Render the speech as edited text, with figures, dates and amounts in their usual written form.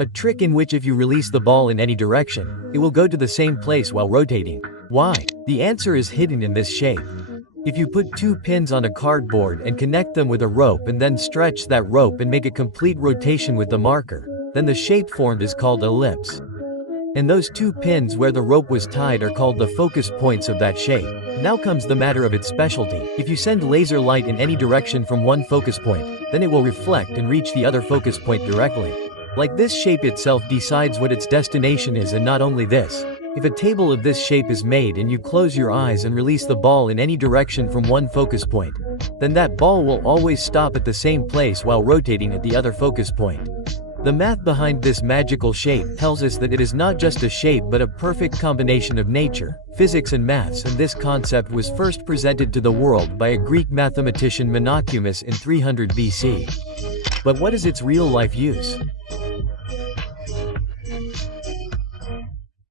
A trick in which if you release the ball in any direction, it will go to the same place while rotating. Why? The answer is hidden in this shape. If you put two pins on a cardboard and connect them with a rope and then stretch that rope and make a complete rotation with the marker, then the shape formed is called ellipse. And those two pins where the rope was tied are called the focus points of that shape. Now comes the matter of its specialty. If you send laser light in any direction from one focus point, then it will reflect and reach the other focus point directly. Like this shape itself decides what its destination is, and not only this. If a table of this shape is made and you close your eyes and release the ball in any direction from one focus point, then that ball will always stop at the same place while rotating at the other focus point. The math behind this magical shape tells us that it is not just a shape but a perfect combination of nature, physics and maths, and this concept was first presented to the world by a Greek mathematician Monachumous in 300 BC. But what is its real-life use?